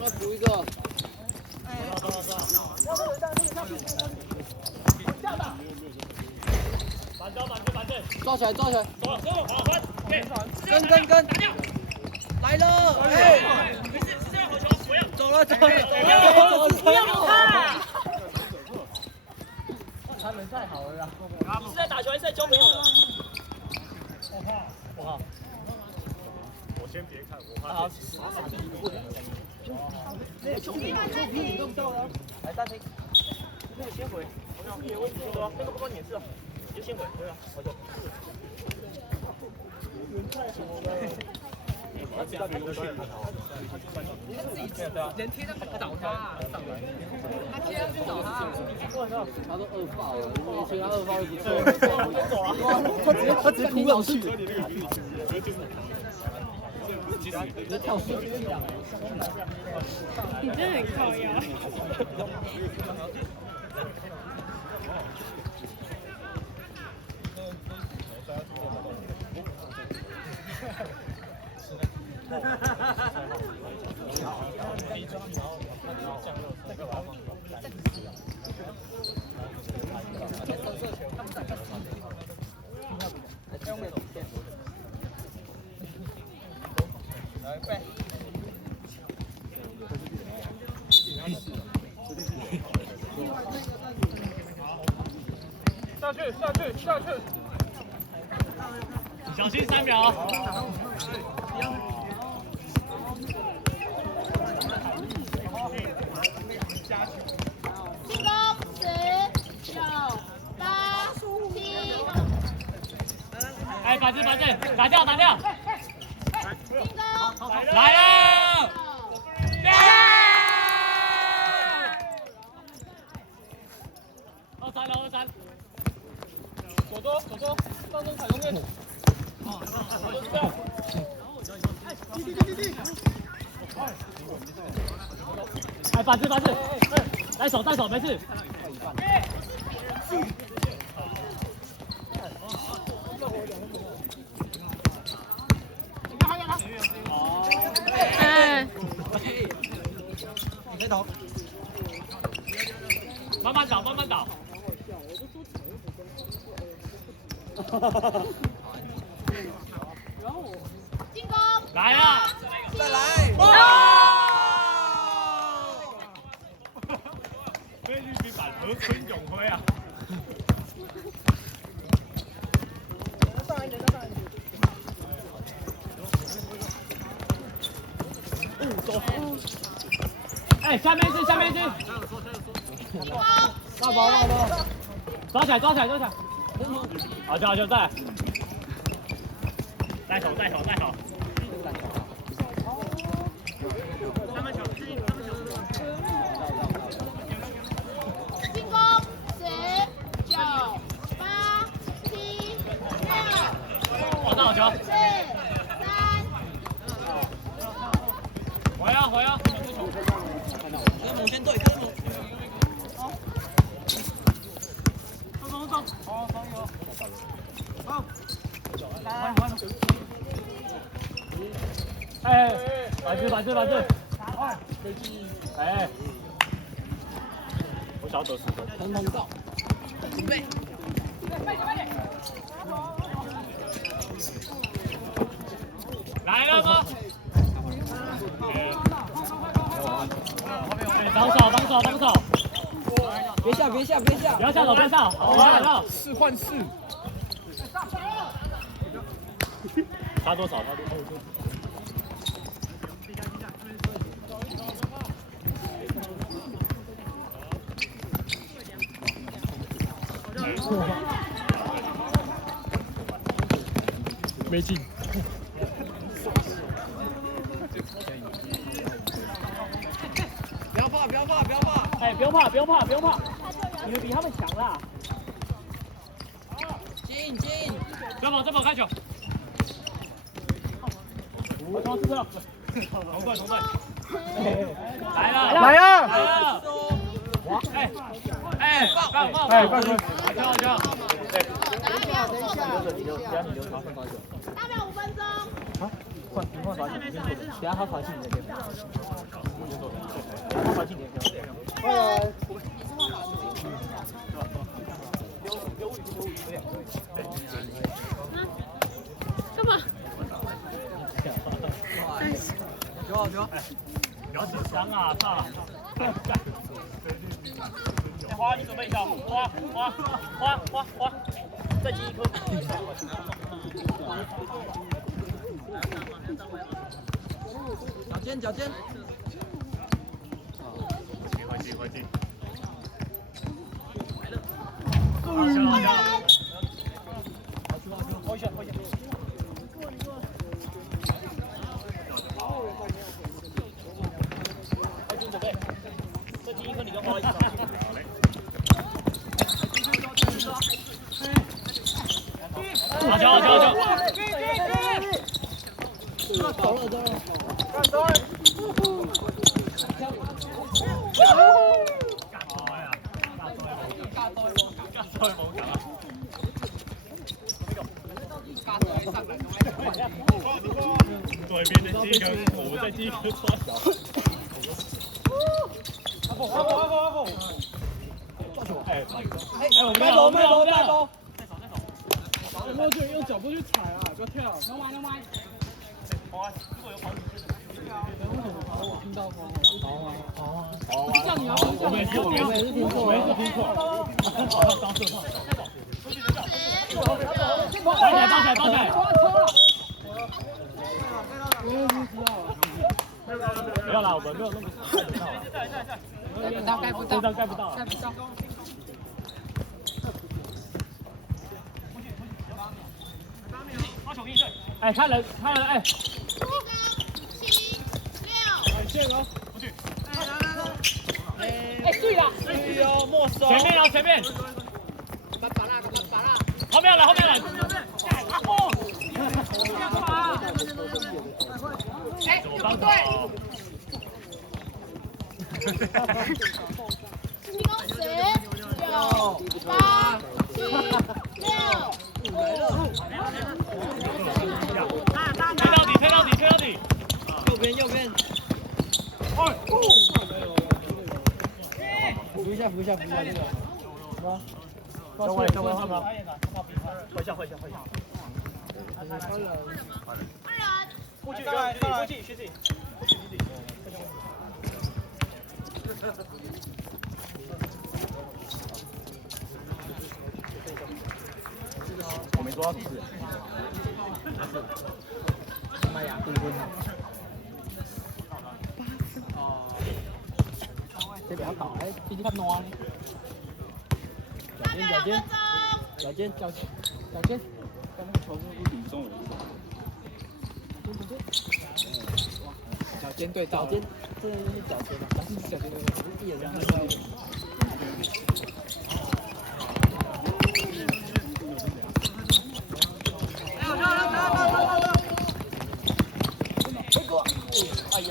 再补一个。抓起来，抓起来！跟！来了！哎！走了！不要他！他们太好了啦！你是在打球还是在交朋友的？我怕。我先别看，我怕。好，球皮你弄到了，来暂停。那个先回，我也问你说，那个不关你的事，你就先回，对吧？我就。他自己人贴上去找他，他贴上去找他，他都2发了，以前他2发就不错，他直接扑上去，你在跳水，你真的很靠腰。下去！小心3秒。进攻10、9、8、7。哎，反正，打掉！进攻来了！2-3。左多，放松踩中间。哎，反正，带手，没事。没倒。慢慢倒。进攻来了，再来！菲律宾版河村永辉啊！哎，下面一只！大宝！抓起来！好球在！带手！进攻10、9、8、7、6。好球4、3。回啊！科姆先对，走！好，来！哎，反正！哎，我想要得10分。通道，准备。来了吗？防守！别下！不要下手，好，来了4换4。差多少？没进。不要怕！哎，不用怕，你们比他们强啦。进！这跑开球。我冲刺了。同队。来了！哎，放！好球！大表5分钟。换罚球，等下他罚进你那边。干嘛？不要紧张啊，操！花，你准备一下，花，再进一颗。脚尖。回击。好球！准备，这第一颗你跟花一起上。好球！走了。对面的第一颗，我在第一颗抓小。阿峰，慢走。有没有就用脚步去踩啊？不要跳。能玩。好啊，如果有跑进去的。我听到风。好。我没听错。好像当射炮。放起来！不要啦，我们没有那么盖不到。哎，开人，哎。7、6。不去。哎，对了。没收。前面。把啦。后面来。阿峰。哎，不对。你讲10、9、8、7、6。推到底。右边。扶一下这个。稍微换吧。换一下。过去，学弟。我没抓到是。妈呀，订婚了。这比较好，毕竟它暖。脚尖，刚那个球是不是顶中了？脚尖对到，这是脚尖的，脚尖一眼就看到。哎呦！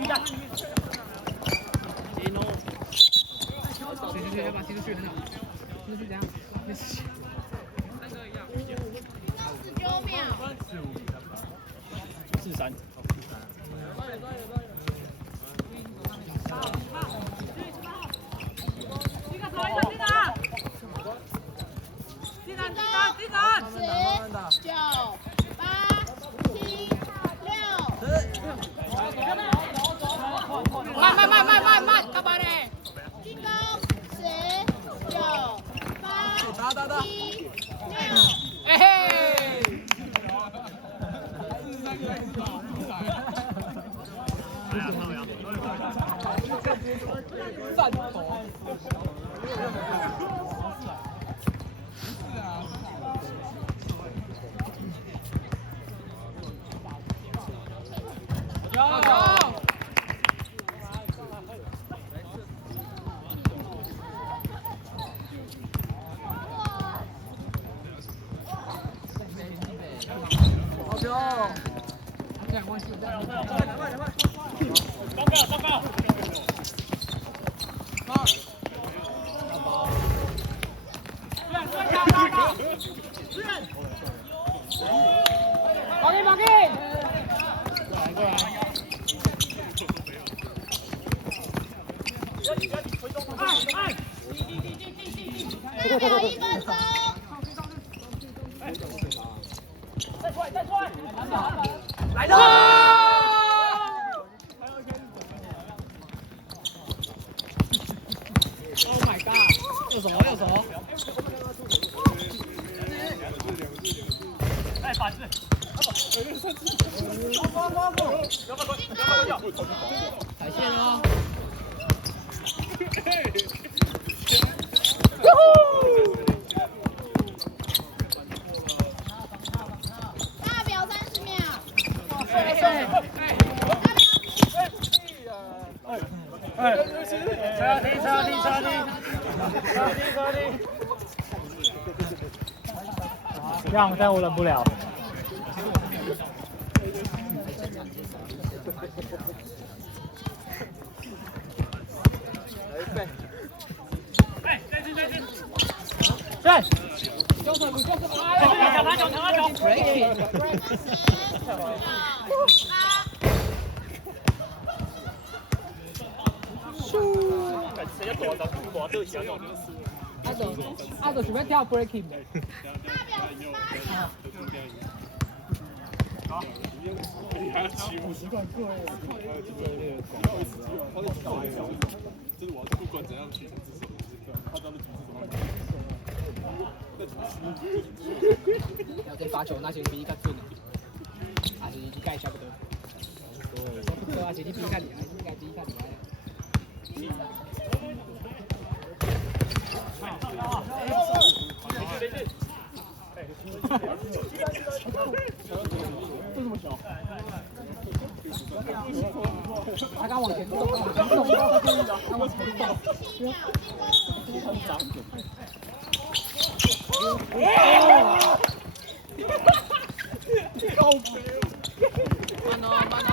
预大。踢出去，很好。踢出去怎样？没事。19秒。43。慢，干嘛呢？进攻10、9、8、7、6。哎嘿！赞同。跑给跑给。过来。哎。还有1分钟。再出来，再出来！来了！ Oh my god！ 右手，右手。哎，反制！踩线哦！大表30秒。车停！让，但我忍不了。哎，再进！对！交手！拿球！break it！ 阿斗准备跳 breaking 的。要再发球，那些比你较准啊，还是你介差不多。对，还是你比较厉害，应该比较厉害。 这么小？他刚往前动，他往前动。慢哦，慢哦。